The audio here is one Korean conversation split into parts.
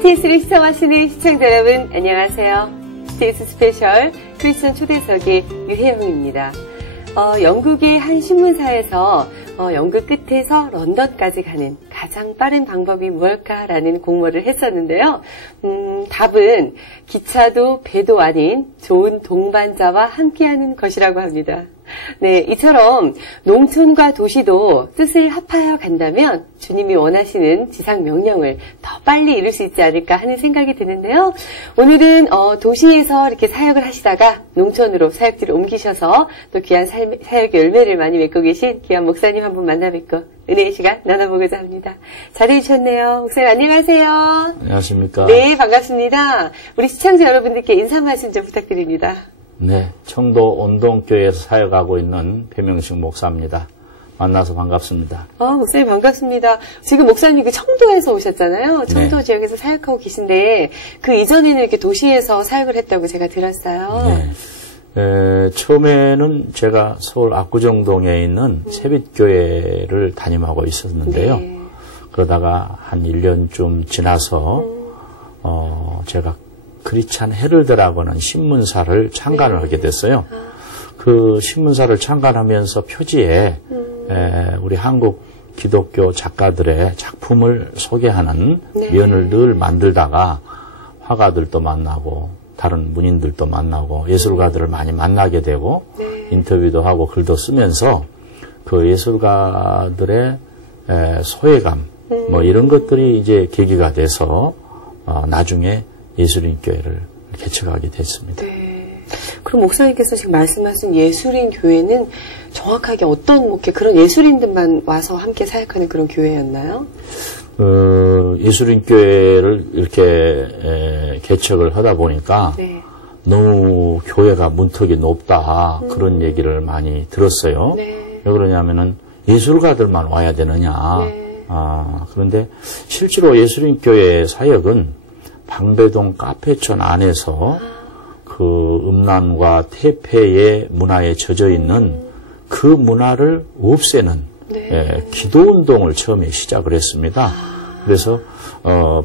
CTS를 시청하시는 시청자 여러분, 안녕하세요. CTS 스페셜 크리스천 초대석의 유혜영입니다. 영국의 한 신문사에서 영국 끝에서 런던까지 가는 가장 빠른 방법이 무엇일까라는 공모를 했었는데요. 답은 기차도 배도 아닌 좋은 동반자와 함께하는 것이라고 합니다. 네, 이처럼 농촌과 도시도 뜻을 합하여 간다면 주님이 원하시는 지상 명령을 더 빨리 이룰 수 있지 않을까 하는 생각이 드는데요. 오늘은 도시에서 이렇게 사역을 하시다가 농촌으로 사역지를 옮기셔서 또 귀한 사역의 열매를 많이 맺고 계신 귀한 목사님 한 분 만나 뵙고 은혜의 시간 나눠보고자 합니다. 잘해 주셨네요. 목사님 안녕하세요. 안녕하십니까. 네, 반갑습니다. 우리 시청자 여러분들께 인사 말씀 좀 부탁드립니다. 네, 청도 온동교회에서 사역하고 있는 배명식 목사입니다. 만나서 반갑습니다. 목사님 반갑습니다. 지금 목사님 그 청도에서 오셨잖아요. 청도 네. 지역에서 사역하고 계신데 그 이전에는 이렇게 도시에서 사역을 했다고 제가 들었어요. 네. 처음에는 제가 서울 압구정동에 있는 세빛교회를 담임하고 있었는데요. 네. 그러다가 한 1년쯤 지나서 제가 크리스찬 헤럴드라고 하는 신문사를 창간을 네. 하게 됐어요. 그 신문사를 창간하면서 표지에 우리 한국 기독교 작가들의 작품을 소개하는 네. 면을 늘 만들다가 화가들도 만나고 다른 문인들도 만나고 예술가들을 많이 만나게 되고 네. 인터뷰도 하고 글도 쓰면서 그 예술가들의 소외감 뭐 이런 것들이 이제 계기가 돼서 나중에 예술인교회를 개척하게 됐습니다. 네. 그럼 목사님께서 지금 말씀하신 예술인교회는 정확하게 어떤 그런 예술인들만 와서 함께 사역하는 그런 교회였나요? 예술인교회를 이렇게 개척을 하다 보니까 네. 너무 교회가 문턱이 높다 그런 얘기를 많이 들었어요. 네. 왜 그러냐면은 예술가들만 와야 되느냐. 네. 그런데 실제로 예술인교회 사역은 방배동 카페촌 안에서 그 음란과 퇴폐의 문화에 젖어 있는 그 문화를 없애는 네. 기도운동을 처음에 시작을 했습니다. 그래서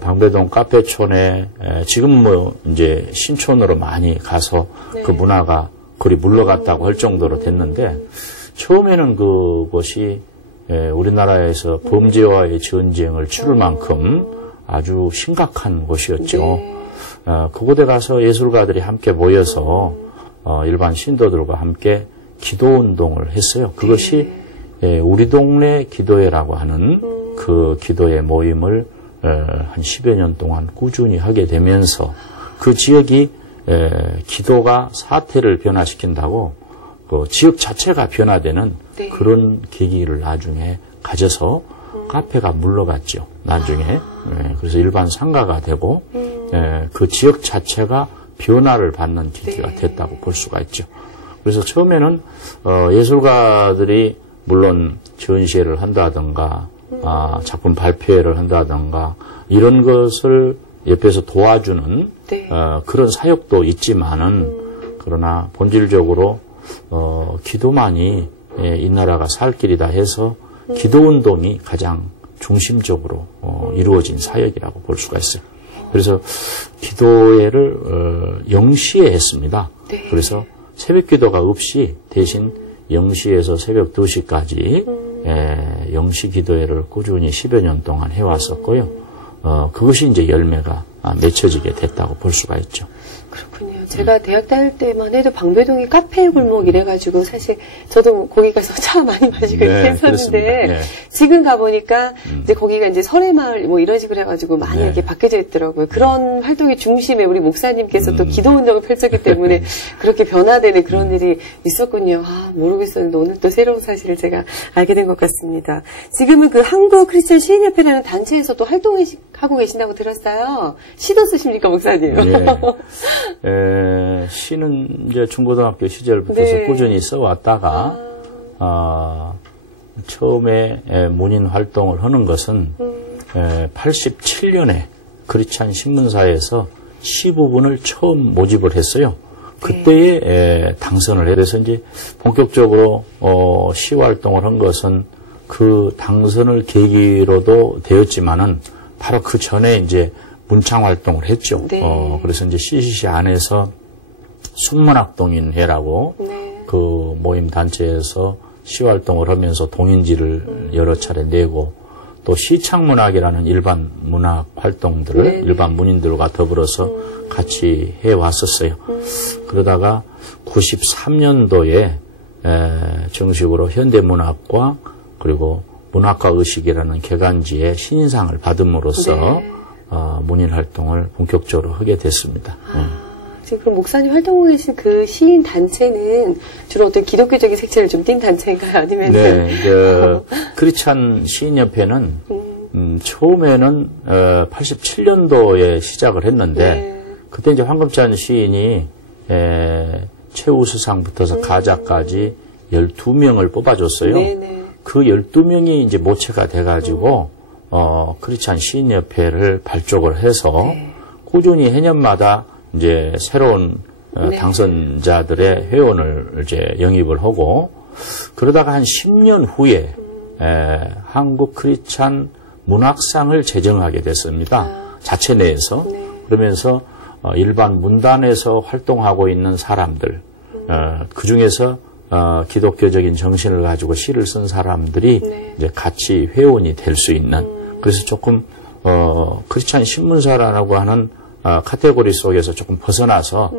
방배동 카페촌에 지금 뭐 이제 신촌으로 많이 가서 네. 그 문화가 거리 물러갔다고 할 정도로 됐는데 처음에는 그것이 우리나라에서 범죄와의 전쟁을 치를 만큼 아주 심각한 곳이었죠. 네. 그곳에 가서 예술가들이 함께 모여서 일반 신도들과 함께 기도운동을 했어요. 그것이 우리 동네 기도회라고 하는 그 기도회 모임을 한 10여 년 동안 꾸준히 하게 되면서 그 지역이 기도가 사태를 변화시킨다고 그 지역 자체가 변화되는 네. 그런 계기를 나중에 가져서 카페가 물러갔죠. 나중에. 그래서 일반 상가가 되고 그 지역 자체가 변화를 받는 계기가 네. 됐다고 볼 수가 있죠. 그래서 처음에는 예술가들이 물론 전시회를 한다든가 작품 발표회를 한다든가 이런 것을 옆에서 도와주는 네. 그런 사역도 있지만은 그러나 본질적으로 기도만이 이 나라가 살 길이다 해서 기도운동이 가장 중심적으로 이루어진 사역이라고 볼 수가 있어요. 그래서 기도회를 0시에 했습니다. 네. 그래서 새벽기도가 없이 대신 0시에서 새벽 2시까지 0시 기도회를 꾸준히 10여 년 동안 해왔었고요. 그것이 이제 열매가 맺혀지게 됐다고 볼 수가 있죠. 그렇군요. 제가 대학 다닐 때만 해도 방배동이 카페 골목 이래가지고 사실 저도 거기 가서 차 많이 마시고 네, 했었는데 네. 지금 가보니까 이제 거기가 이제 설해마을 뭐 이런 식으로 해가지고 많이 네. 이렇게 바뀌어져 있더라고요. 그런 활동의 중심에 우리 목사님께서 또 기도운동을 펼쳤기 때문에 그렇게 변화되는 그런 일이 있었군요. 모르겠었는데 오늘 또 새로운 사실을 제가 알게 된 것 같습니다. 지금은 그 한국 크리스천 시인협회라는 단체에서도 활동하고 계신다고 들었어요. 시도 쓰십니까, 목사님? 네. 시는 이제 중고등학교 시절부터 네. 꾸준히 써왔다가 처음에 문인 활동을 하는 것은 87년에 크리스찬 신문사에서 시 부분을 처음 모집을 했어요. 그때에 당선을 해서 이제 본격적으로 시 활동을 한 것은 그 당선을 계기로도 되었지만은 바로 그 전에 이제 문창 활동을 했죠. 네. 그래서 이제 CCC 안에서 숙문학동인회라고 네. 그 모임 단체에서 시 활동을 하면서 동인지를 여러 차례 내고 또 시창문학이라는 일반 문학 활동들을 네. 일반 문인들과 더불어서 같이 해왔었어요. 그러다가 93년도에 정식으로 현대문학과 그리고 문학과 의식이라는 개간지에 신인상을 받음으로써 네. 문인 활동을 본격적으로 하게 됐습니다. 지금 목사님 활동하고 계신 그 시인 단체는 주로 어떤 기독교적인 색채를 좀 띤 단체인가요? 아니면 네, 크리스찬 시인협회는 처음에는 87년도에 시작을 했는데 네. 그때 이제 황금찬 시인이 최우수상 붙어서 가자까지 12명을 뽑아줬어요. 네네. 그 12명이 이제 모체가 돼가지고 크리스찬 시인협회를 발족을 해서 네. 꾸준히 해년마다 이제 새로운 네. 당선자들의 회원을 이제 영입을 하고 그러다가 한 10년 후에 한국 크리스찬 문학상을 제정하게 됐습니다. 자체 내에서 네. 그러면서 일반 문단에서 활동하고 있는 사람들 그 중에서 기독교적인 정신을 가지고 시를 쓴 사람들이 네. 이제 같이 회원이 될 수 있는 그래서 조금 크리스찬 신문사라고 하는 카테고리 속에서 조금 벗어나서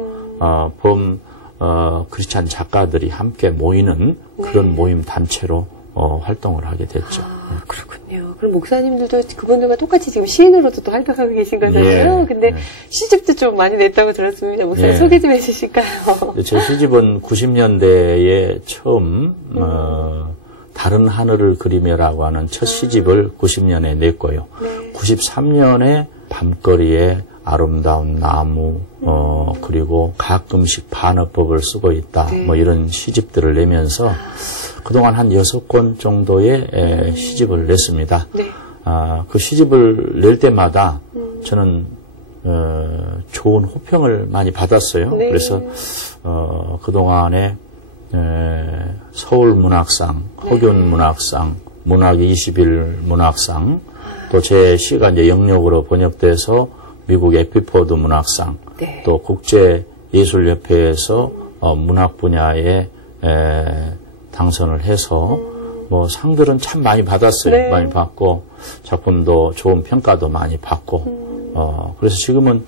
크리스찬 작가들이 함께 모이는 그런 네. 모임 단체로 활동을 하게 됐죠. 그렇군요. 그럼 목사님들도 그분들과 똑같이 지금 시인으로도 또 활동하고 계신 거잖아요. 예, 근데 시집도 좀 많이 냈다고 들었습니다. 목사님 예. 소개 좀 해주실까요? 제 시집은 90년대에 처음 다른 하늘을 그리며라고 하는 첫 시집을 90년에 냈고요. 네. 93년에 밤거리에 아름다운 나무, 그리고 가끔씩 반어법을 쓰고 있다. 네. 뭐 이런 시집들을 내면서 그동안 한 6권 정도의 시집을 냈습니다. 네. 그 시집을 낼 때마다 저는 좋은 호평을 많이 받았어요. 네. 그래서 그동안에 서울문학상, 허균문학상, 문학 20일 문학상, 또 제 시가 이제 영역으로 번역돼서 미국 에피포드 문학상, 네. 또 국제예술협회에서 문학 분야에 당선을 해서 뭐 상들은 참 많이 받았어요. 네. 많이 받고 작품도 좋은 평가도 많이 받고 그래서 지금은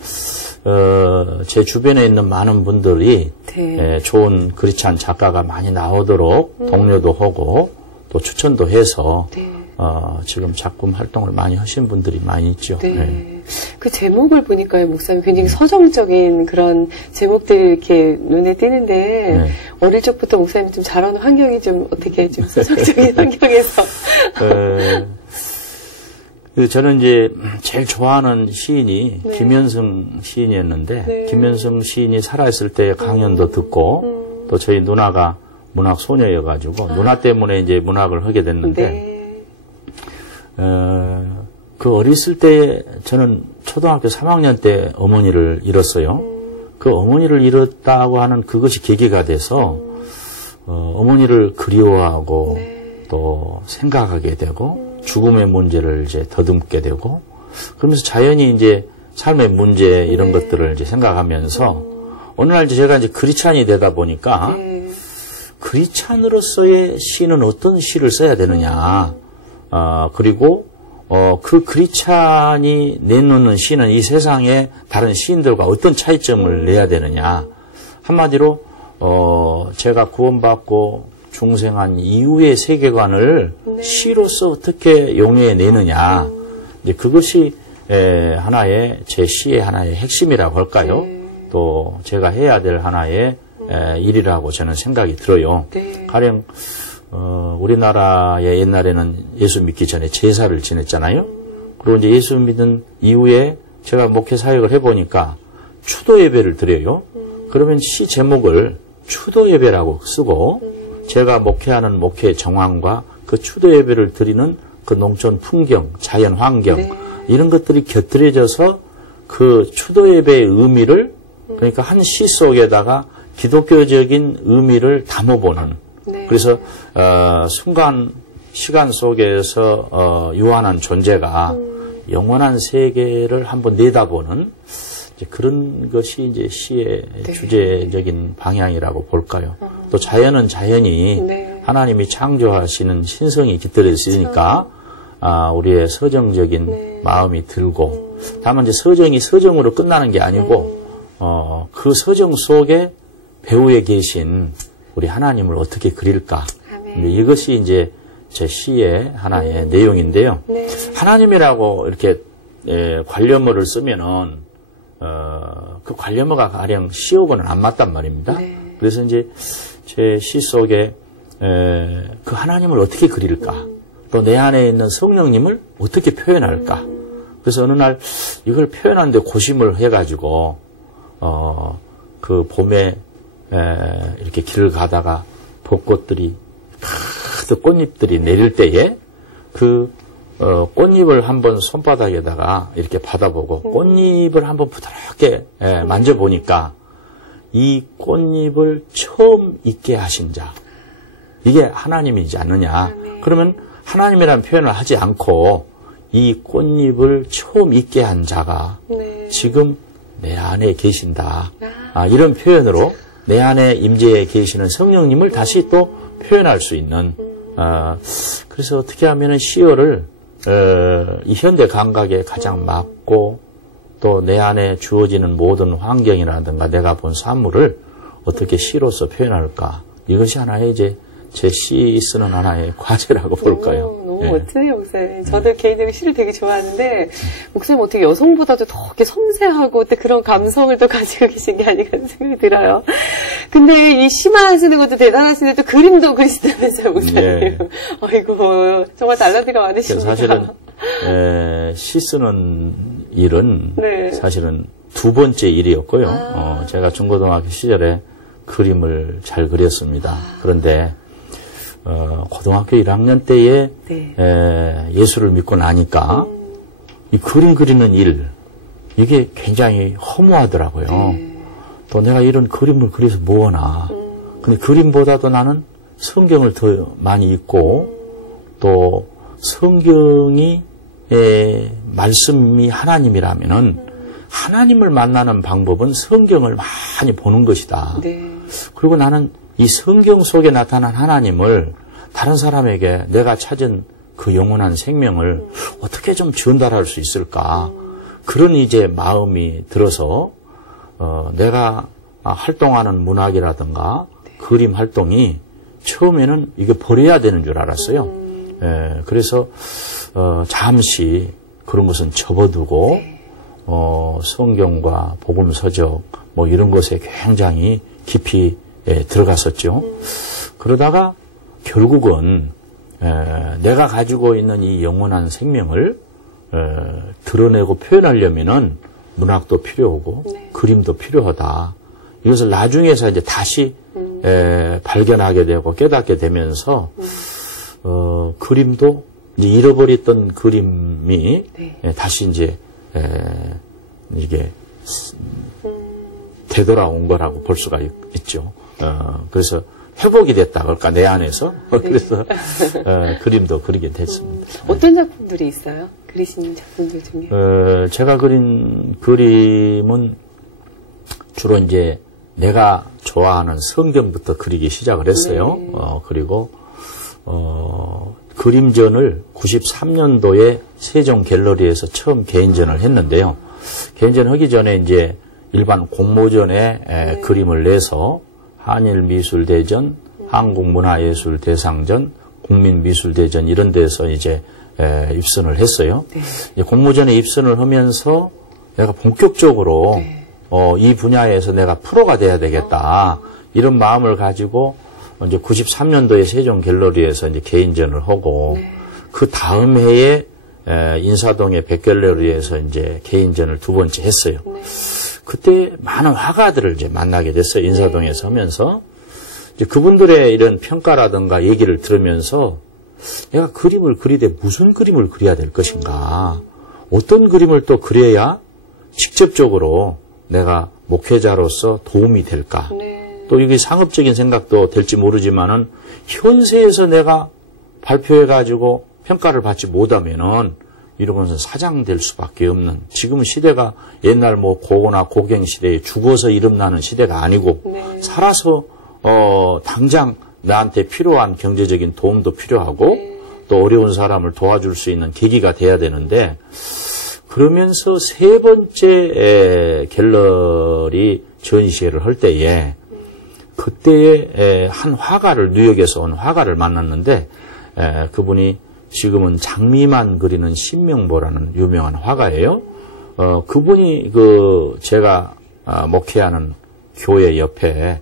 제 주변에 있는 많은 분들이 네. 좋은 크리스찬 작가가 많이 나오도록 독려도 하고 또 추천도 해서 네. 지금 작품 활동을 많이 하신 분들이 많이 있죠. 네. 네. 그 제목을 보니까요, 목사님 굉장히 서정적인 그런 제목들이 이렇게 눈에 띄는데 네. 어릴 적부터 목사님이 좀 자라는 환경이 좀 어떻게 좀 서정적인 환경에서 저는 이제 제일 좋아하는 시인이 네. 김현승 시인이었는데 네. 김현승 시인이 살아있을 때 강연도 듣고 또 저희 누나가 문학 소녀여가지고 누나 때문에 이제 문학을 하게 됐는데 네. 그 어렸을 때 저는 초등학교 3학년 때 어머니를 잃었어요. 그 어머니를 잃었다고 하는 그것이 계기가 돼서 어머니를 그리워하고 네. 또 생각하게 되고 죽음의 문제를 이제 더듬게 되고 그러면서 자연히 이제 삶의 문제 이런 네. 것들을 이제 생각하면서 어느 날 제가 이제 크리스찬이 되다 보니까 네. 크리스찬으로서의 시는 어떤 시를 써야 되느냐. 그리고 그 크리스찬이 내놓는 시는 이 세상에 다른 시인들과 어떤 차이점을 내야 되느냐. 한마디로 제가 구원받고 중생한 이후의 세계관을 네. 시로서 어떻게 용해내느냐. 이제 그것이 하나의 제 시의 하나의 핵심이라고 할까요? 네. 또 제가 해야 될 하나의 일이라고 저는 생각이 들어요. 네. 가령 우리나라에 옛날에는 예수 믿기 전에 제사를 지냈잖아요. 그리고 이제 예수 믿은 이후에 제가 목회 사역을 해보니까 추도 예배를 드려요. 그러면 시 제목을 추도 예배라고 쓰고 제가 목회하는 목회 정황과 그 추도 예배를 드리는 그 농촌 풍경, 자연 환경 네. 이런 것들이 곁들여져서 그 추도 예배의 의미를 그러니까 한 시 속에다가 기독교적인 의미를 담아보는 네. 그래서 순간 시간 속에서 유한한 존재가 영원한 세계를 한번 내다보는 이제 그런 것이 이제 시의 네. 주제적인 방향이라고 볼까요? 또 자연은 자연이 네. 하나님이 창조하시는 신성이 깃들어 있으니까 우리의 서정적인 네. 마음이 들고 다만 이제 서정이 서정으로 끝나는 게 아니고 그 서정 속에 배후에 계신 우리 하나님을 어떻게 그릴까? 이것이 이제 제 시의 하나의 내용인데요. 네. 하나님이라고 이렇게 관련어를 쓰면은 그 관련어가 가령 시하고는 안 맞단 말입니다. 네. 그래서 이제 제 시 속에 그 하나님을 어떻게 그릴까? 또 내 안에 있는 성령님을 어떻게 표현할까? 그래서 어느 날 이걸 표현하는데 고심을 해가지고 그 봄에 이렇게 길을 가다가 벚꽃들이 가득 꽃잎들이 내릴 때에 그 꽃잎을 한번 손바닥에다가 이렇게 받아보고 꽃잎을 한번 부드럽게 만져보니까 이 꽃잎을 처음 있게 하신 자 이게 하나님이지 않느냐. 그러면 하나님이라는 표현을 하지 않고 이 꽃잎을 처음 있게 한 자가 네. 지금 내 안에 계신다. 이런 표현으로 내 안에 임재해 계시는 성령님을 다시 또 표현할 수 있는 그래서 어떻게 하면 시어를 이 현대 감각에 가장 맞고 또 내 안에 주어지는 모든 환경이라든가 내가 본 사물을 어떻게 시로서 표현할까 이것이 하나의 이제 제 시 쓰는 하나의 과제라고 볼까요? 너무 멋지네요, 목사님. 저도 개인적으로 시를 되게 좋아하는데 목사님 어떻게 여성보다도 더 이렇게 섬세하고 또 그런 감성을 또 가지고 계신 게 아닌가 하는 생각이 들어요. 근데 이 시만 하시는 것도 대단하신데 또 그림도 그리시다면서요, 목사님. 네. 아이고, 정말 달란트가 많으십니다. 사실은 시 쓰는 일은 네. 사실은 두 번째 일이었고요. 제가 중고등학교 시절에 그림을 잘 그렸습니다. 그런데 고등학교 1학년 때에 네. 예수를 믿고 나니까 이 그림 그리는 일 이게 굉장히 허무하더라고요. 네. 또 내가 이런 그림을 그려서 뭐하나. 근데 그림보다도 나는 성경을 더 많이 읽고 또 성경이 말씀이 하나님이라면은 하나님을 만나는 방법은 성경을 많이 보는 것이다. 네. 그리고 나는 이 성경 속에 나타난 하나님을 다른 사람에게 내가 찾은 그 영원한 생명을 어떻게 좀 전달할 수 있을까. 그런 이제 마음이 들어서 내가 활동하는 문학이라든가 그림 활동이 처음에는 이게 버려야 되는 줄 알았어요. 그래서 잠시 그런 것은 접어두고 네. 성경과 복음서적 뭐 이런 것에 굉장히 깊이 들어갔었죠. 그러다가 결국은 내가 가지고 있는 이 영원한 생명을 드러내고 표현하려면은 문학도 필요하고 네. 그림도 필요하다. 이것을 나중에서 이제 다시 발견하게 되고 깨닫게 되면서 그림도 이제 잃어버렸던 그림이 네. 다시 이제 이게 되돌아온 거라고 볼 수가 있죠. 그래서 회복이 됐다 그럴까 내 안에서 네. 그래서 그림도 그리게 됐습니다. 어떤 작품들이 있어요? 그리신 작품들 중에? 제가 그린 그림은 주로 이제 내가 좋아하는 성경부터 그리기 시작을 했어요. 네. 그리고 그림전을 93년도에 세종 갤러리에서 처음 개인전을 했는데요. 개인전 하기 전에 이제 일반 공모전에 네. 그림을 내서 한일미술대전, 한국문화예술대상전, 국민미술대전 이런 데서 이제 입선을 했어요. 네. 공모전에 입선을 하면서 내가 본격적으로 네. 이 분야에서 내가 프로가 돼야 되겠다. 이런 마음을 가지고 이제 93년도에 세종 갤러리에서 이제 개인전을 하고 네. 그 다음 해에 인사동의 백갤러리에서 이제 개인전을 두 번째 했어요. 네. 그때 많은 화가들을 이제 만나게 됐어요. 인사동에서 하면서. 이제 그분들의 이런 평가라든가 얘기를 들으면서 내가 그림을 그리되 무슨 그림을 그려야 될 것인가. 어떤 그림을 또 그려야 직접적으로 내가 목회자로서 도움이 될까. 네. 또 이게 상업적인 생각도 될지 모르지만은 현세에서 내가 발표해가지고 평가를 받지 못하면은 이러면서 사장 될 수밖에 없는, 지금은 시대가 옛날 뭐 고고나 고갱 시대에 죽어서 이름나는 시대가 아니고 네. 살아서 당장 나한테 필요한 경제적인 도움도 필요하고 네. 또 어려운 사람을 도와줄 수 있는 계기가 돼야 되는데, 그러면서 세 번째 갤러리 전시회를 할 때에 그때에 한 화가를, 뉴욕에서 온 화가를 만났는데 그분이 지금은 장미만 그리는 신명보라는 유명한 화가예요. 그분이 제가 목회하는 교회 옆에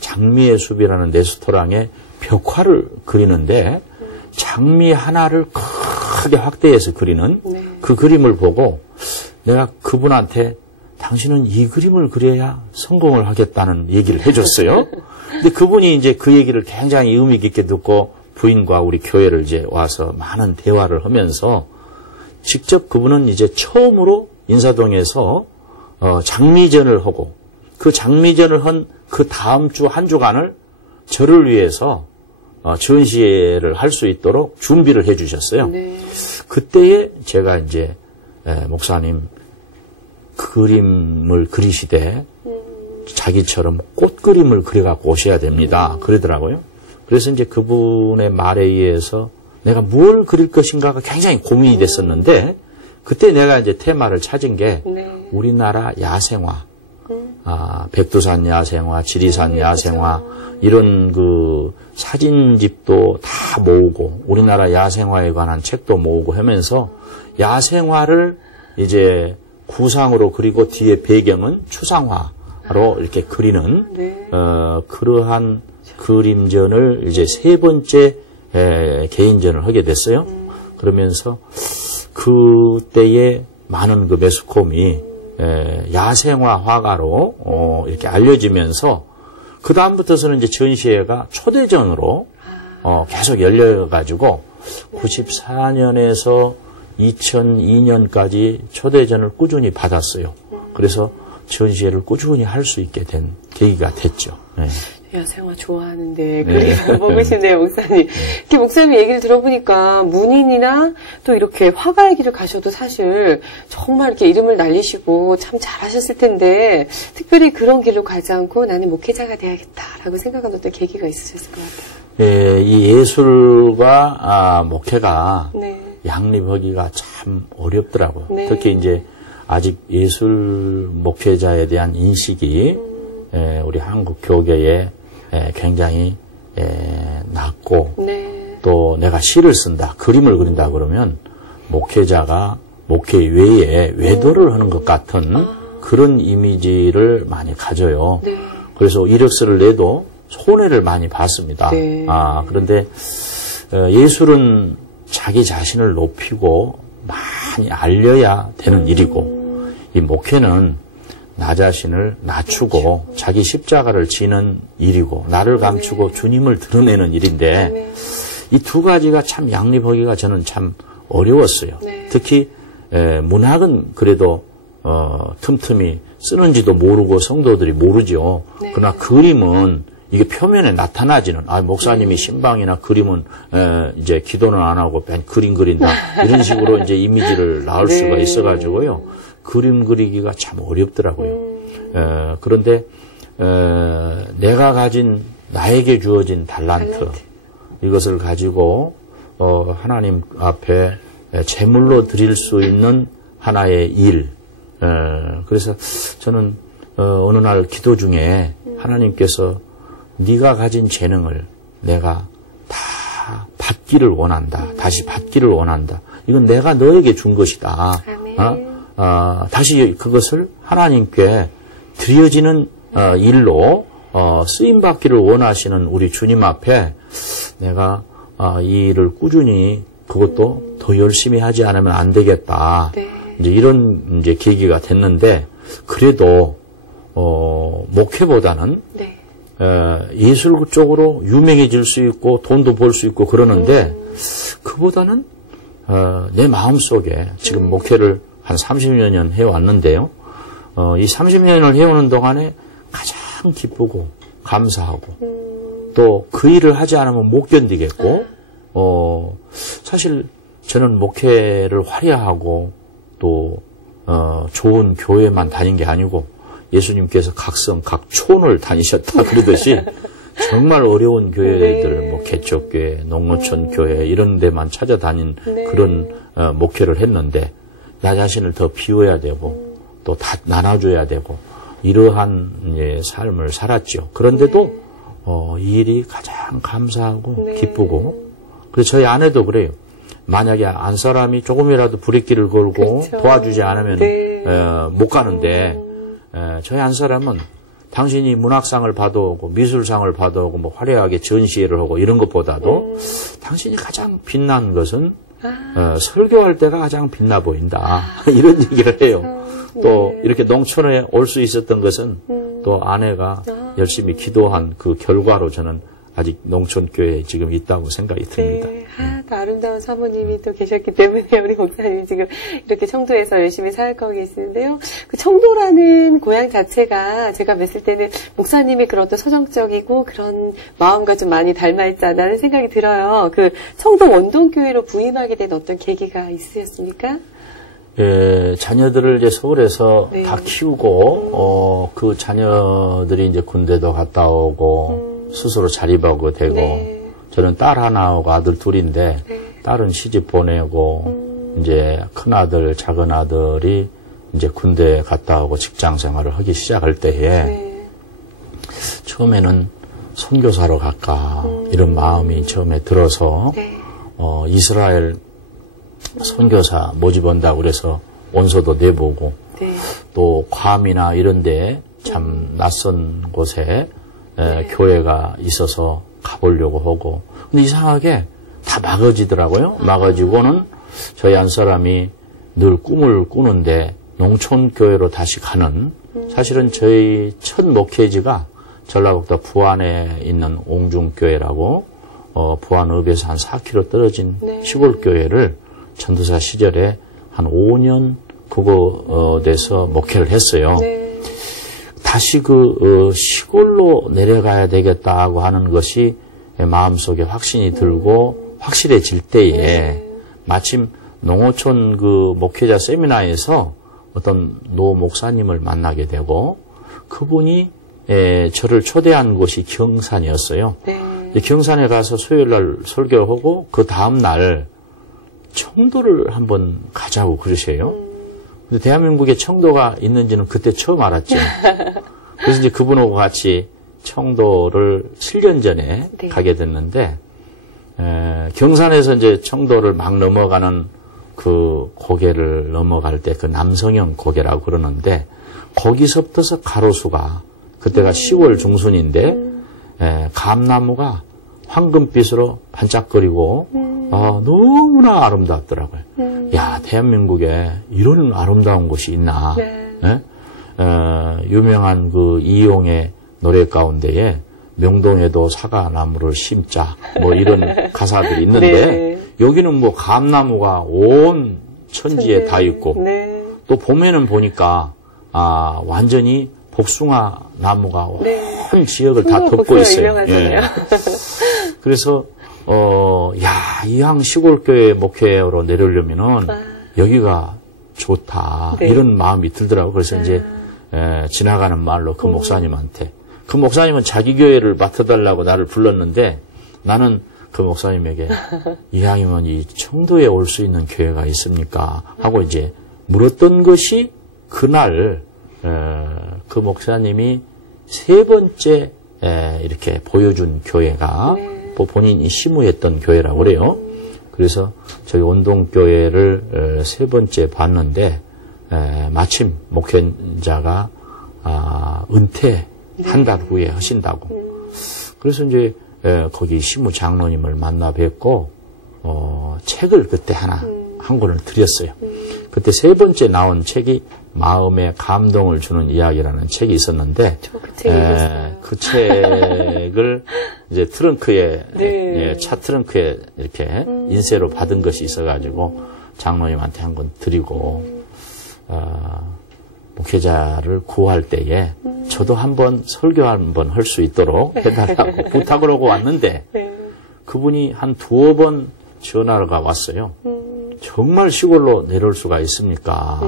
장미의 숲이라는 레스토랑에 벽화를 그리는데 장미 하나를 크게 확대해서 그리는 그 그림을 보고 내가 그분한테 당신은 이 그림을 그려야 성공을 하겠다는 얘기를 해줬어요. 근데 그분이 이제 그 얘기를 굉장히 의미 깊게 듣고 부인과 우리 교회를 이제 와서 많은 대화를 하면서 직접 그분은 이제 처음으로 인사동에서 장미전을 하고 그 장미전을 한 그 다음 주 한 주간을 저를 위해서 전시회를 할 수 있도록 준비를 해 주셨어요. 네. 그때에 제가 이제 목사님 그림을 그리시되 자기처럼 꽃 그림을 그려갖고 오셔야 됩니다. 그러더라고요. 그래서 이제 그분의 말에 의해서 내가 뭘 그릴 것인가가 굉장히 고민이 됐었는데 그때 내가 이제 테마를 찾은 게 네. 우리나라 야생화, 백두산 야생화, 지리산 야생화 이런 그 사진집도 다 모으고 우리나라 야생화에 관한 책도 모으고 하면서 야생화를 이제 구상으로 그리고 뒤에 배경은 추상화로 이렇게 그리는 네. 그러한 그림전을 이제 세 번째 개인전을 하게 됐어요. 그러면서 그때에 많은 그 매스컴이 야생화 화가로 이렇게 알려지면서 그 다음부터서는 이제 전시회가 초대전으로 계속 열려가지고 94년에서 2002년까지 초대전을 꾸준히 받았어요. 그래서 전시회를 꾸준히 할 수 있게 된 계기가 됐죠. 네. 야생화 좋아하는데 그림을 보고 싶네요, 목사님. 이렇게 목사님 얘기를 들어보니까 문인이나 또 이렇게 화가의 길을 가셔도 사실 정말 이렇게 이름을 날리시고 참 잘하셨을 텐데 특별히 그런 길로 가지 않고 나는 목회자가 돼야겠다라고 생각한 어떤 계기가 있으셨을 것 같아요. 예, 이 예술과 목회가 네. 양립하기가 참 어렵더라고요. 네. 특히 이제 아직 예술 목회자에 대한 인식이 우리 한국 교계에 굉장히 낮고 네. 또 내가 시를 쓴다, 그림을 그린다 그러면 목회자가 목회 외에 외도를 하는 것 같은 그런 이미지를 많이 가져요. 네. 그래서 이력서를 내도 손해를 많이 봤습니다. 네. 그런데 예술은 자기 자신을 높이고 많이 알려야 되는 일이고 이 목회는 나 자신을 낮추고 자기 십자가를 지는 일이고 나를 감추고 주님을 드러내는 일인데 이 두 가지가 참 양립하기가 저는 참 어려웠어요. 특히 문학은 그래도 틈틈이 쓰는지도 모르고 성도들이 모르죠. 그러나 그림은 이게 표면에 나타나지는 목사님이 신방이나 그림은 이제 기도는 안 하고 그냥 그림 그린다 이런 식으로 이제 이미지를 낳을 수가 있어가지고요. 그림 그리기가 참 어렵더라고요. 그런데 내가 가진 나에게 주어진 달란트 이것을 가지고 하나님 앞에 제물로 드릴 수 있는 하나의 일. 그래서 저는 어느 날 기도 중에 하나님께서 네가 가진 재능을 내가 다 받기를 원한다. 다시 받기를 원한다. 이건 내가 너에게 준 것이다. 다시 그것을 하나님께 드려지는 일로 쓰임받기를 원하시는 우리 주님 앞에 내가 이 일을 꾸준히 그것도 더 열심히 하지 않으면 안 되겠다. 네. 이제 이런 이제 계기가 됐는데 그래도 목회보다는 네. 예술 쪽으로 유명해질 수 있고 돈도 벌 수 있고 그러는데 그보다는 내 마음속에 지금 목회를 한 30년 해왔는데요. 이 30년을 해오는 동안에 가장 기쁘고 감사하고 또 그 일을 하지 않으면 못 견디겠고 사실 저는 목회를 화려하고 또 좋은 교회만 다닌 게 아니고 예수님께서 각성, 각촌을 다니셨다 그러듯이 정말 어려운 교회들, 네. 뭐 개척교회, 농어촌 교회 이런 데만 찾아다닌 네. 그런 목회를 했는데 나 자신을 더 비워야 되고 또 다 나눠줘야 되고 이러한 삶을 살았죠. 그런데도 네. 이 일이 가장 감사하고 네. 기쁘고 그래서 저희 아내도 그래요. 만약에 안 사람이 조금이라도 불의길을 걸고 그렇죠. 도와주지 않으면 네. 못 가는데 저희 안 사람은 당신이 문학상을 받아오고 미술상을 받아오고 뭐 화려하게 전시회를 하고 이런 것보다도 당신이 가장 빛난 것은 설교할 때가 가장 빛나 보인다. 이런 얘기를 해요. 또 네. 이렇게 농촌에 올 수 있었던 것은 또 아내가 열심히 기도한 그 결과로 저는 아직 농촌교회에 지금 있다고 생각이 듭니다. 네. 또 아름다운 사모님이 또 계셨기 때문에 우리 목사님이 지금 이렇게 청도에서 열심히 살고 계시는데요. 그 청도라는 고향 자체가 제가 뵀을 때는 목사님의 그런 어떤 서정적이고 그런 마음과 좀 많이 닮아있다는 생각이 들어요. 그 청도 원동교회로 부임하게 된 어떤 계기가 있으셨습니까? 예, 자녀들을 이제 서울에서 네. 다 키우고, 그 자녀들이 이제 군대도 갔다 오고, 스스로 자립하고 되고, 네. 저는 딸 하나하고 아들 둘인데, 네. 딸은 시집 보내고, 이제 큰아들, 작은아들이 이제 군대 갔다 오고 직장 생활을 하기 시작할 때에, 네. 처음에는 선교사로 갈까, 이런 마음이 처음에 들어서, 네. 이스라엘 선교사 모집한다고 그래서 원서도 내보고 네. 또 괌이나 이런 데 참 낯선 곳에 네. 교회가 있어서 가보려고 하고 근데 이상하게 다 막아지더라고요. 막아지고는 저희 한 사람이 늘 꿈을 꾸는데 농촌교회로 다시 가는 사실은 저희 첫 목회지가 전라북도 부안에 있는 옹중교회라고 부안읍에서 한 4km 떨어진 네. 시골교회를 전도사 시절에 한 5년 그곳에서 목회를 했어요. 네. 다시 시골로 내려가야 되겠다고 하는 것이 마음속에 확신이 들고 확실해질 때에 네. 마침 농어촌 목회자 세미나에서 어떤 노 목사님을 만나게 되고 그분이 저를 초대한 곳이 경산이었어요. 네. 경산에 가서 수요일날 설교하고 그 다음날 청도를 한번 가자고 그러셔요. 근데 대한민국에 청도가 있는지는 그때 처음 알았죠. 그래서 이제 그분하고 같이 청도를 7년 전에 네. 가게 됐는데, 경산에서 이제 청도를 막 넘어가는 그 고개를 넘어갈 때 그 남성형 고개라고 그러는데, 거기서부터서 가로수가, 그때가 10월 중순인데, 감나무가 황금빛으로 반짝거리고 너무나 아름답더라고요. 야, 대한민국에 이런 아름다운 곳이 있나. 네. 유명한 이용의 노래 가운데에 명동에도 사과나무를 심자 뭐 이런 가사들이 있는데 네. 여기는 감나무가 온 천지에 다 있고 네. 또 봄에는 보니까 완전히 복숭아 나무가 네. 온 지역을 다 덮고 있어요. 예. 그래서 이왕 시골교회 목회로 내려오려면은 여기가 좋다 네. 이런 마음이 들더라고요. 그래서 이제 지나가는 말로 그 목사님한테 그 목사님은 자기 교회를 맡아달라고 나를 불렀는데 나는 그 목사님에게 이왕이면 이 청도에 올 수 있는 교회가 있습니까? 하고 이제 물었던 것이 그날 그 목사님이 세 번째 이렇게 보여준 교회가 본인이 시무했던 교회라고 그래요. 그래서 저희 원동교회를 세 번째 봤는데 마침 목회자가 은퇴 한 달 후에 하신다고. 그래서 이제 거기 시무 장로님을 만나 뵙고 책을 그때 한 권을 드렸어요. 그때 세 번째 나온 책이 마음에 감동을 주는 이야기라는 책이 있었는데 그 책을 이제 트렁크에 네. 차 트렁크에 이렇게 인쇄로 받은 것이 있어가지고 장로님한테 한 권 드리고 목회자를 구할 때에 저도 한번 설교 한번 할 수 있도록 해달라고 부탁을 하고 왔는데 그분이 한 두어 번 전화가 왔어요. 정말 시골로 내려올 수가 있습니까?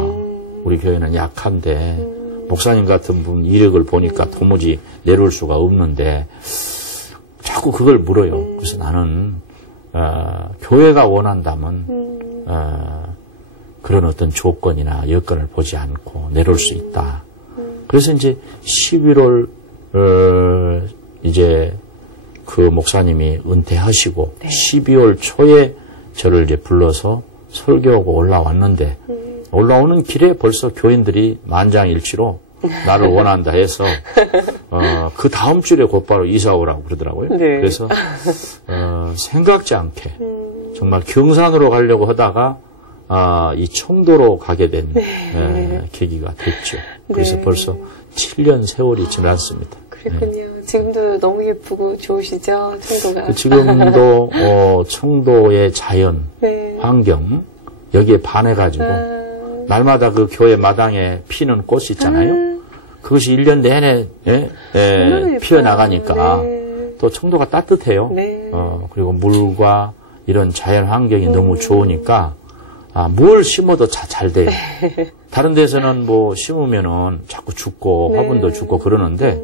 우리 교회는 약한데 목사님 같은 분 이력을 보니까 도무지 내려올 수가 없는데 자꾸 그걸 물어요. 그래서 나는 교회가 원한다면 그런 어떤 조건이나 여건을 보지 않고 내려올 수 있다. 그래서 이제 11월 이제 그 목사님이 은퇴하시고 네. 12월 초에 저를 이제 불러서 설교하고 올라왔는데 올라오는 길에 벌써 교인들이 만장일치로 나를 원한다 해서 그 다음 주에 곧바로 이사 오라고 그러더라고요. 네. 그래서 생각지 않게 정말 경산으로 가려고 하다가 이 청도로 가게 된 네. 계기가 됐죠. 그래서 네. 벌써 7년 세월이 지났습니다. 그렇군요. 네. 지금도 너무 예쁘고 좋으시죠, 청도가? 지금도 청도의 자연, 네. 환경 여기에 반해가지고 날마다 그 교회 마당에 피는 꽃이 있잖아요. 그것이 1년 내내 피어나가니까 네. 또 청도가 따뜻해요. 네. 그리고 물과 이런 자연 환경이 너무 좋으니까 뭘 심어도 잘 돼요. 네. 다른 데서는 뭐 심으면은 자꾸 죽고 네. 화분도 죽고 그러는데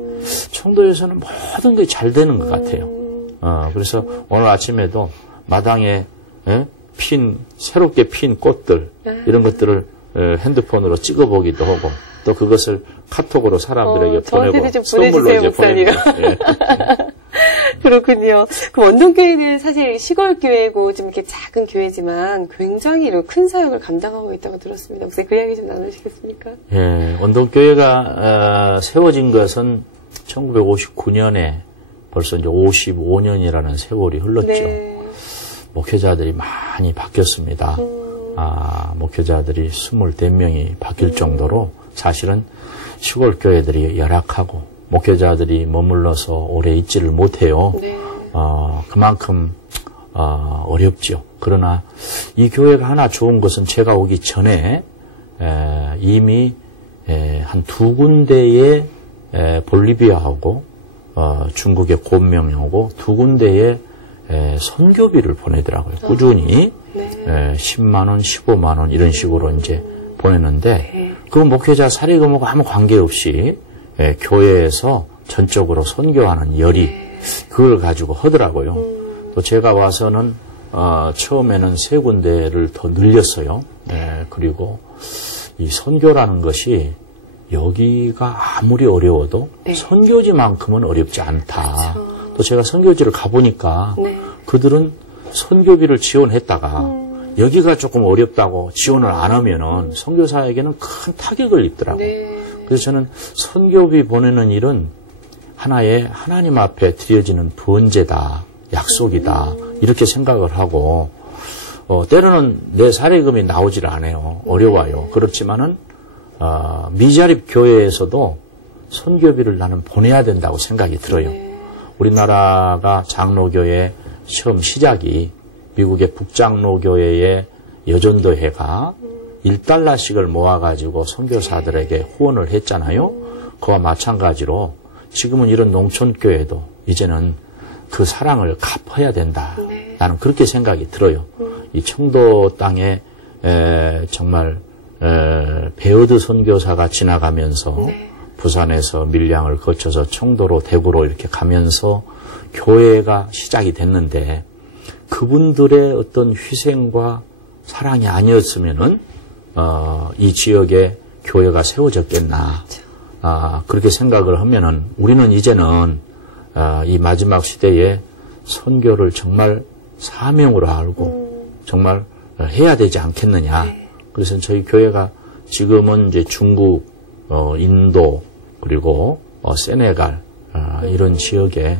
청도에서는 모든 게 잘 되는 것 같아요. 그래서 오늘 아침에도 마당에 새롭게 핀 꽃들 이런 것들을 핸드폰으로 찍어보기도 하고 또 그것을 카톡으로 사람들에게 보내고 좀 선물로 이제 보냅니다. 예. 그렇군요. 그 원동교회는 사실 시골교회고 좀 이렇게 작은 교회지만 굉장히 큰 사역을 감당하고 있다고 들었습니다. 혹시 그 이야기 좀 나누시겠습니까? 예, 원동교회가 세워진 것은 1959년에 벌써 이제 55년이라는 세월이 흘렀죠. 네. 목회자들이 많이 바뀌었습니다. 목회자들이 24명이 바뀔 정도로 사실은 시골 교회들이 열악하고 목회자들이 머물러서 오래 있지를 못해요. 네. 그만큼 어렵죠. 그러나 이 교회가 하나 좋은 것은 제가 오기 전에 이미 한 2군데의 볼리비아하고 중국의 곤명하고 2군데의 선교비를 보내더라고요. 꾸준히 네. 10만 원, 15만 원 이런 식으로 이제 보냈는데 네. 그 목회자 사례금하고 아무 관계없이 교회에서 전적으로 선교하는 열이 그걸 가지고 하더라고요. 또 제가 와서는 처음에는 3군데를 더 늘렸어요. 그리고 이 선교라는 것이 여기가 아무리 어려워도 네. 선교지만큼은 어렵지 않다. 그렇죠. 또 제가 선교지를 가보니까 네. 그들은 선교비를 지원했다가 여기가 조금 어렵다고 지원을 안 하면은 선교사에게는 큰 타격을 입더라고요. 네. 그래서 저는 선교비 보내는 일은 하나의 하나님 앞에 드려지는 번제다, 약속이다 이렇게 생각을 하고 때로는 내 사례금이 나오질 않아요. 어려워요. 그렇지만은 미자립 교회에서도 선교비를 나는 보내야 된다고 생각이 들어요. 우리나라가 장로교회 처음 시작이 미국의 북장로교회의 여전도회가 $1씩을 모아가지고 선교사들에게 후원을 했잖아요. 그와 마찬가지로 지금은 이런 농촌교회도 이제는 그 사랑을 갚아야 된다. 나는 그렇게 생각이 들어요. 이 청도 땅에 정말 베어드 선교사가 지나가면서 부산에서 밀양을 거쳐서 청도로 대구로 이렇게 가면서 교회가 시작이 됐는데 그분들의 어떤 희생과 사랑이 아니었으면은 이 지역에 교회가 세워졌겠나 그렇게 생각을 하면은 우리는 이제는 이 마지막 시대에 선교를 정말 사명으로 알고 정말 해야 되지 않겠느냐. 그래서 저희 교회가 지금은 이제 중국, 인도 그리고 세네갈 이런 지역에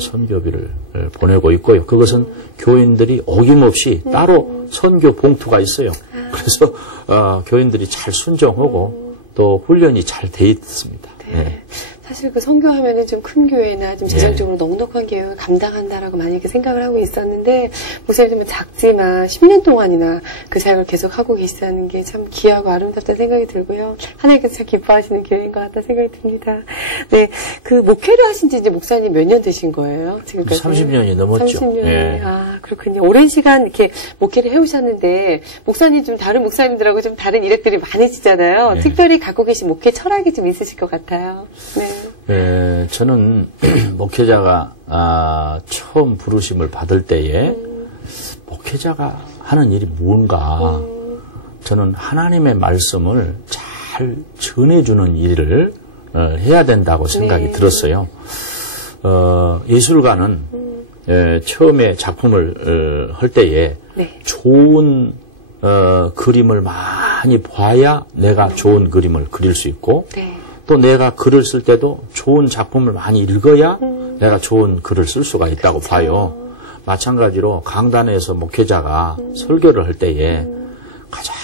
선교비를 보내고 있고요. 그것은 교인들이 어김없이 따로 선교 봉투가 있어요. 그래서 교인들이 잘 순종하고 또 훈련이 잘 돼 있습니다. 네. 사실 그 선교하면은 좀 큰 교회나 좀 재정적으로 넉넉한 교회가 감당한다라고 많이 이렇게 생각을 하고 있었는데, 목사님은 작지만 10년 동안이나 그 사역을 계속 하고 계시다는 게 참 귀하고 아름답다는 생각이 들고요. 하나님께서 참 기뻐하시는 교회인 것 같다는 생각이 듭니다. 네. 그 목회를 하신 지 이제 목사님 몇 년 되신 거예요? 지금까지? 30년이 넘었죠. 30년. 네. 아, 그렇군요. 오랜 시간 이렇게 목회를 해오셨는데, 목사님 좀 다른 목사님들하고 좀 다른 이력들이 많으시잖아요. 네. 특별히 갖고 계신 목회 철학이 좀 있으실 것 같아요. 네. 네, 저는 목회자가 처음 부르심을 받을 때에 목회자가 하는 일이 뭔가 저는 하나님의 말씀을 잘 전해주는 일을 해야 된다고 생각이 들었어요. 예술가는 처음에 작품을 할 때에 좋은 그림을 많이 봐야 내가 좋은 그림을 그릴 수 있고 또 내가 글을 쓸 때도 좋은 작품을 많이 읽어야 내가 좋은 글을 쓸 수가 있다고 봐요. 마찬가지로 강단에서 목회자가 설교를 할 때에 가장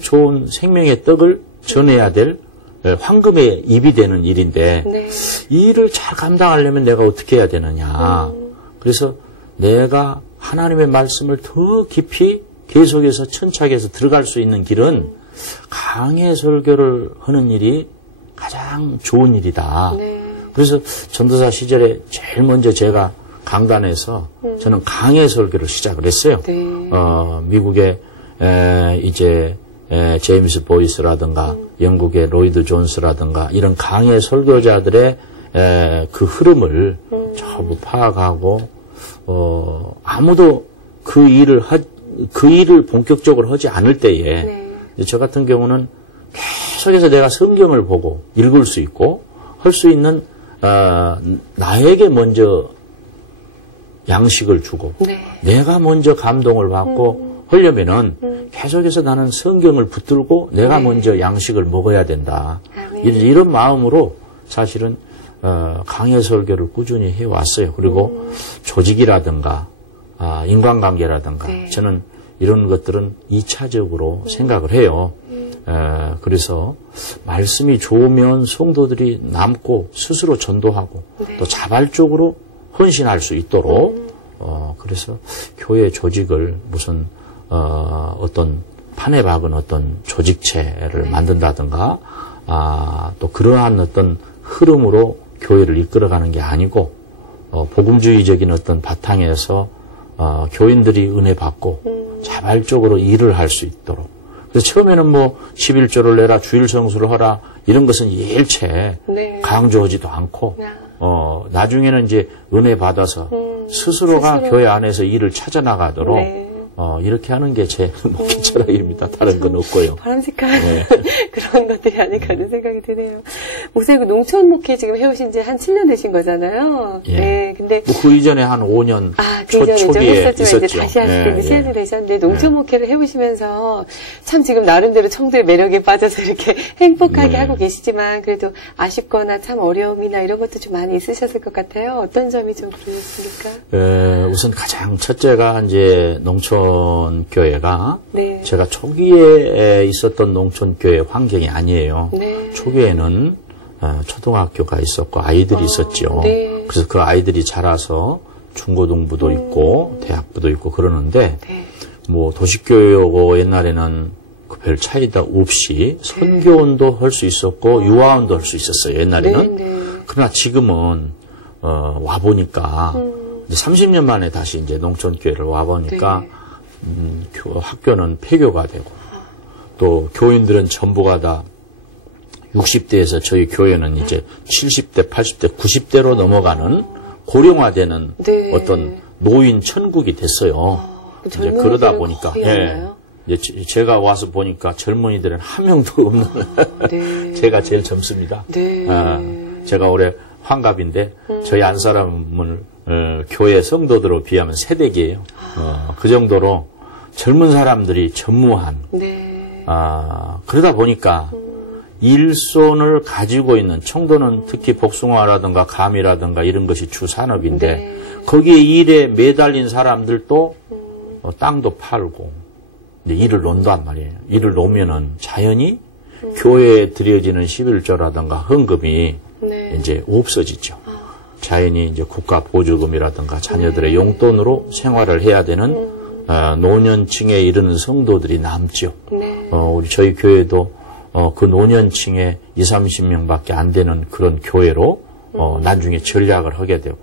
좋은 생명의 떡을 전해야 될 황금의 입이 되는 일인데 이 일을 잘 감당하려면 내가 어떻게 해야 되느냐. 그래서 내가 하나님의 말씀을 더 깊이 계속해서 천착해서 들어갈 수 있는 길은 강해 설교를 하는 일이 가장 좋은 일이다. 그래서 전도사 시절에 제일 먼저 제가 강단에서 저는 강해 설교를 시작을 했어요. 미국의 이제 제임스 보이스라든가 영국의 로이드 존스라든가 이런 강해 설교자들의 그 흐름을 전부 파악하고 아무도 그 일을 본격적으로 하지 않을 때에 저 같은 경우는 계속해서 내가 성경을 보고 읽을 수 있고 할 수 있는 나에게 먼저 양식을 주고 내가 먼저 감동을 받고 하려면은 계속해서 나는 성경을 붙들고 내가 먼저 양식을 먹어야 된다. 이런 마음으로 사실은 강해 설교를 꾸준히 해왔어요. 그리고 조직이라든가 인간관계라든가 저는 이런 것들은 2차적으로 생각을 해요. 그래서 말씀이 좋으면 성도들이 남고 스스로 전도하고 또 자발적으로 헌신할 수 있도록 그래서 교회 조직을 무슨 어떤 판에 박은 어떤 조직체를 만든다든가 또 그러한 어떤 흐름으로 교회를 이끌어가는 게 아니고 복음주의적인 어떤 바탕에서 교인들이 은혜 받고 자발적으로 일을 할 수 있도록. 그래서 처음에는 뭐 11조를 내라 주일 성수를 하라 이런 것은 일체 강조하지도 않고 나중에는 이제 은혜 받아서 스스로가 교회 안에서 일을 찾아나가도록 이렇게 하는 게 제 목회 철학입니다. 다른 건 없고요. 바람직한 그런 것들이 아닐까 하는 생각이 드네요. 목사님 농촌 목회 지금 해오신 지 한 7년 되신 거잖아요. 네, 근데 뭐 그 이전에 한 5년 그 이전에 초기에 있었죠. 이제 다시 하실 때 시간을 내셨는데 농촌 목회를 해보시면서 참 지금 나름대로 청도의 매력에 빠져서 이렇게 행복하게 하고 계시지만 그래도 아쉽거나 참 어려움이나 이런 것도 좀 많이 있으셨을 것 같아요. 어떤 점이 좀 그러셨습니까? 우선 가장 첫째가 이제 농촌 교회가 제가 초기에 있었던 농촌 교회 환경이 아니에요. 초기에는 초등학교가 있었고 아이들이 있었죠. 그래서 그 아이들이 자라서 중고등부도 있고 대학부도 있고 그러는데 뭐 도시교회하고 옛날에는 그 별 차이도 없이 선교원도 할 수 있었고 유아원도 할 수 있었어요. 옛날에는. 그러나 지금은 와 보니까 이제 30년 만에 다시 이제 농촌 교회를 와 보니까 학교는 폐교가 되고 또 교인들은 전부가 다 60대에서 저희 교회는 이제 70대, 80대, 90대로 넘어가는 고령화되는 어떤 노인 천국이 됐어요. 이제 그러다 보니까 이제 제가 와서 보니까 젊은이들은 한 명도 없는 제가 제일 젊습니다. 제가 올해 환갑인데 저희 안 사람은 교회 성도들로 비하면 새댁이에요. 그 정도로 젊은 사람들이 전무한 그러다 보니까 일손을 가지고 있는 청도는 특히 복숭아라든가 감이라든가 이런 것이 주 산업인데 거기에 일에 매달린 사람들도 땅도 팔고 이제 일을 논단 말이에요. 일을 놓으면은 자연히 교회에 드려지는 11조라든가 헌금이 이제 없어지죠. 자연히 이제 국가 보조금이라든가 자녀들의 용돈으로 생활을 해야 되는 노년층에 이르는 성도들이 남죠. 우리 저희 교회도 그 노년층에 20, 30명밖에 안 되는 그런 교회로 나중에 전략을 하게 되고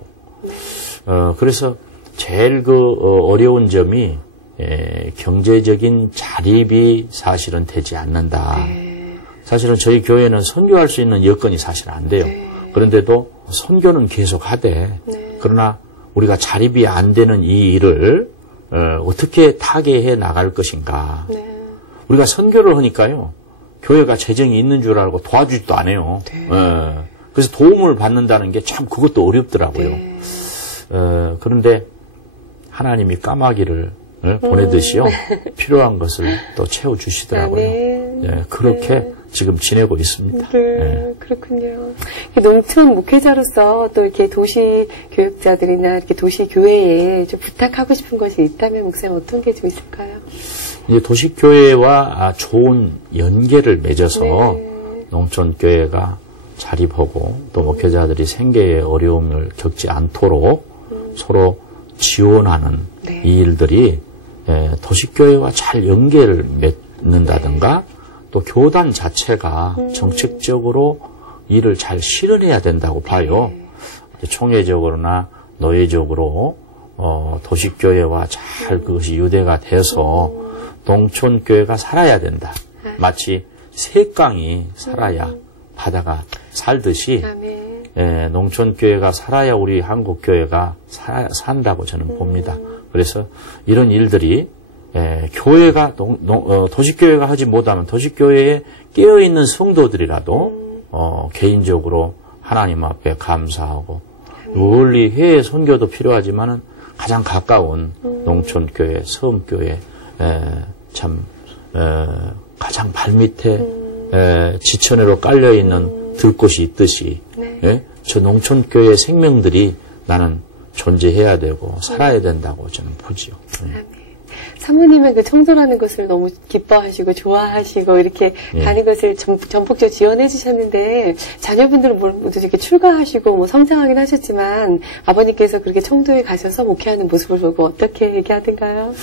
그래서 제일 어려운 점이 경제적인 자립이 사실은 되지 않는다. 사실은 저희 교회는 선교할 수 있는 여건이 사실 안 돼요. 그런데도 선교는 계속 하되 그러나 우리가 자립이 안 되는 이 일을 어떻게 타개해 나갈 것인가. 우리가 선교를 하니까요. 교회가 재정이 있는 줄 알고 도와주지도 않아요. 그래서 도움을 받는다는 게 참 그것도 어렵더라고요. 그런데 하나님이 까마귀를 보내듯이요. 필요한 것을 또 채워주시더라고요. 그렇게 지금 지내고 있습니다. 그렇군요. 농촌 목회자로서 또 이렇게 도시 교육자들이나 이렇게 도시 교회에 좀 부탁하고 싶은 것이 있다면 목사님 어떤 게 좀 있을까요? 이제 도시 교회와 좋은 연계를 맺어서 농촌 교회가 자립하고 또 목회자들이 생계의 어려움을 겪지 않도록 서로 지원하는 이 일들이 도시교회와 잘 연계를 맺는다든가 또 교단 자체가 정책적으로 일을 잘 실현해야 된다고 봐요. 총회적으로나 노예적으로 도시교회와 잘 그것이 유대가 돼서 농촌교회가 살아야 된다. 마치 새강이 살아야 바다가 살듯이 농촌교회가 살아야 우리 한국교회가 산다고 저는 봅니다. 그래서 이런 일들이 교회가 도시교회가 하지 못하면 도시교회에 깨어있는 성도들이라도 개인적으로 하나님 앞에 감사하고 멀리 해외 선교도 필요하지만은 가장 가까운 농촌교회, 섬교회 참 가장 발밑에 지천으로 깔려있는 들꽃이 있듯이 저 농촌교회 생명들이 나는 존재해야 되고 살아야 된다고 저는 보지요. 사모님은 그 청소라는 것을 너무 기뻐하시고 좋아하시고 이렇게 가는 것을 전폭적으로 지원해 주셨는데 자녀분들은 모두 이렇게 출가하시고 뭐 성장하긴 하셨지만 아버님께서 그렇게 청도에 가셔서 목회하는 모습을 보고 어떻게 얘기하던가요?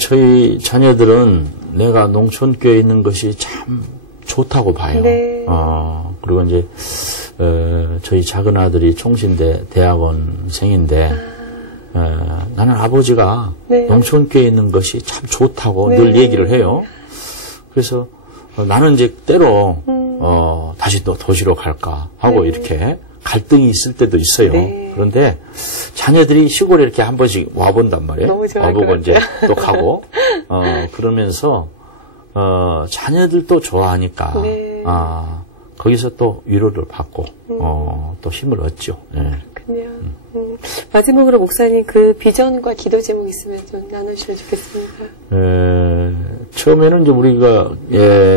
저희 자녀들은 내가 농촌교회에 있는 것이 참 좋다고 봐요. 그리고 이제 저희 작은 아들이 총신대 대학원생인데 나는 아버지가 농촌교회에 있는 것이 참 좋다고 늘 얘기를 해요. 그래서 나는 이제 때로 다시 또 도시로 갈까 하고 이렇게 갈등이 있을 때도 있어요. 그런데 자녀들이 시골에 이렇게 한 번씩 와본단 말이에요. 와보고 이제 또 가고 그러면서 자녀들도 좋아하니까 거기서 또 위로를 받고 또 힘을 얻죠. 그렇군요. 마지막으로 목사님 그 비전과 기도 제목 있으면 좀 나눠주시면 좋겠습니다. 처음에는 이제 우리가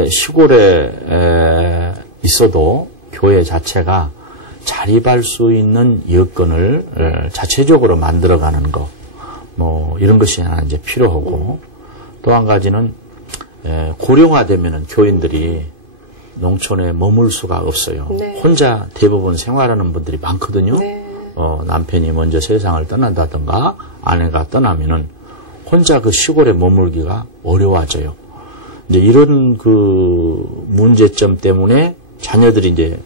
시골에 있어도 교회 자체가 자립할 수 있는 여건을 자체적으로 만들어가는 거, 뭐 이런 것이 하나 이제 필요하고 또 한 가지는 고령화되면은 교인들이 농촌에 머물 수가 없어요. 혼자 대부분 생활하는 분들이 많거든요. 남편이 먼저 세상을 떠난다든가 아내가 떠나면은 혼자 그 시골에 머물기가 어려워져요. 이제 이런 그 문제점 때문에 자녀들이 이제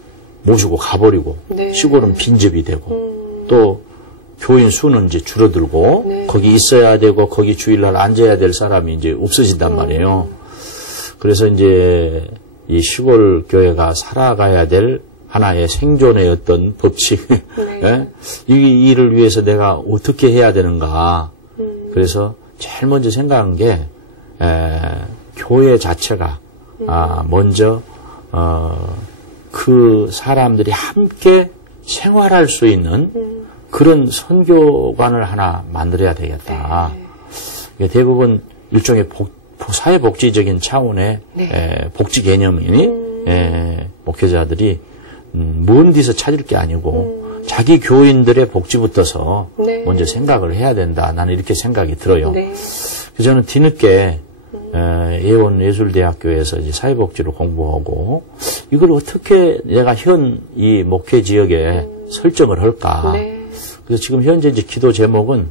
모시고 가버리고 시골은 빈집이 되고 또 교인 수는 이제 줄어들고 거기 있어야 되고 거기 주일날 앉아야 될 사람이 이제 없어진단 말이에요. 그래서 이제 이 시골 교회가 살아가야 될 하나의 생존의 어떤 법칙, 이 일을 위해서 내가 어떻게 해야 되는가. 그래서 제일 먼저 생각한 게 교회 자체가 먼저 그 사람들이 함께 생활할 수 있는 그런 선교관을 하나 만들어야 되겠다. 대부분 일종의 사회복지적인 차원의 복지 개념이니 목회자들이 먼 데서 찾을 게 아니고 자기 교인들의 복지부터서 먼저 생각을 해야 된다. 나는 이렇게 생각이 들어요. 그래서 저는 뒤늦게 예원예술대학교에서 이제 사회복지를 공부하고 이걸 어떻게 내가 현 이 목회 지역에 설정을 할까. 네. 그래서 지금 현재 이제 기도 제목은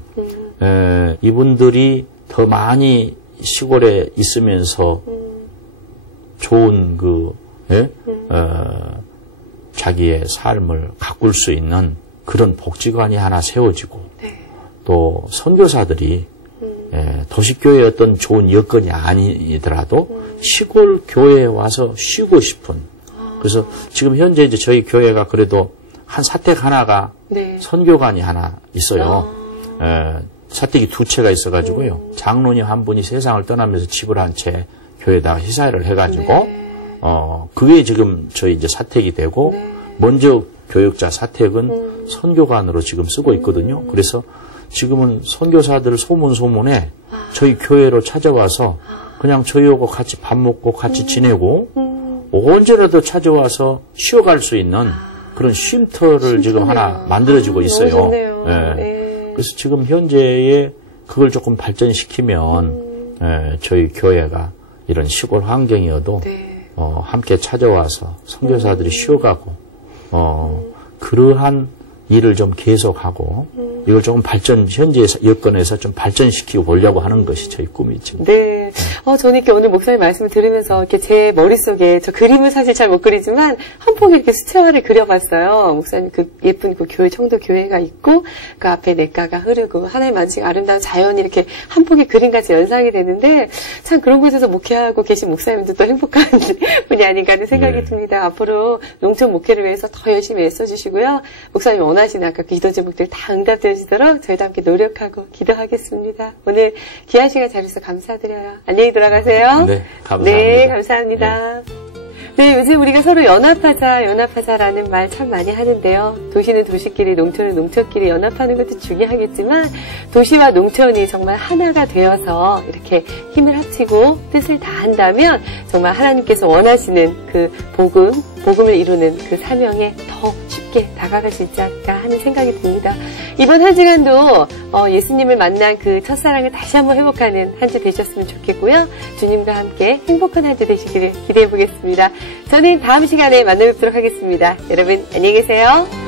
이분들이 더 많이 시골에 있으면서 좋은 자기의 삶을 가꿀 수 있는 그런 복지관이 하나 세워지고 네. 또 선교사들이 도시교회의 어떤 좋은 여건이 아니더라도 시골 교회에 와서 쉬고 싶은 그래서 지금 현재 이제 저희 교회가 그래도 한 사택 하나가 네. 선교관이 하나 있어요. 사택이 2채가 있어가지고요. 장로님 한 분이 세상을 떠나면서 집을 한 채 교회에다가 희사를 해가지고 네. 그게 지금 저희 이제 사택이 되고 네. 먼저 교육자 사택은 선교관으로 지금 쓰고 있거든요. 그래서 지금은 선교사들 소문에 저희 교회로 찾아와서 그냥 저희하고 같이 밥 먹고 같이 지내고 언제라도 찾아와서 쉬어갈 수 있는 그런 쉼터를 지금 하나 만들어지고 있어요. 네. 그래서 지금 현재에 그걸 조금 발전시키면 저희 교회가 이런 시골 환경이어도 네. 함께 찾아와서 선교사들이 쉬어가고 그러한 일을 좀 계속하고 이걸 조금 현재 여건에서 좀 발전시키고 보려고 하는 것이 저희 꿈이죠. 네. 저는 이렇게 오늘 목사님 말씀을 들으면서 이렇게 제 머릿속에 저 그림을 사실 잘 못 그리지만 한 폭에 이렇게 수채화를 그려봤어요. 목사님 그 예쁜 그 교회, 청도 교회가 있고 그 앞에 냇가가 흐르고 하나의 만식 아름다운 자연이 이렇게 한 폭의 그림같이 연상이 되는데 참 그런 곳에서 목회하고 계신 목사님도 또 행복한 분이 아닌가 하는 생각이 듭니다. 앞으로 농촌 목회를 위해서 더 열심히 애써주시고요. 목사님 원하시는 아까 기도 제목들 다 응답되시도록 저희도 함께 노력하고 기도하겠습니다. 오늘 귀한 시간 잘 주셔서 감사드려요. 안녕히 돌아가세요. 네, 감사합니다. 네, 감사합니다. 네, 요즘 우리가 서로 연합하자라는 말 참 많이 하는데요. 도시는 도시끼리, 농촌은 농촌끼리 연합하는 것도 중요하겠지만 도시와 농촌이 정말 하나가 되어서 이렇게 힘을 합치고 뜻을 다한다면 정말 하나님께서 원하시는 그 복음을 이루는 그 사명에 더 쉽게 다가갈 수 있지 않을까 하는 생각이 듭니다. 이번 한 주간도 예수님을 만난 그 첫사랑을 다시 한번 회복하는 한 주 되셨으면 좋겠고요. 주님과 함께 행복한 한 주 되시기를 기대해 보겠습니다. 저는 다음 시간에 만나 뵙도록 하겠습니다. 여러분 안녕히 계세요.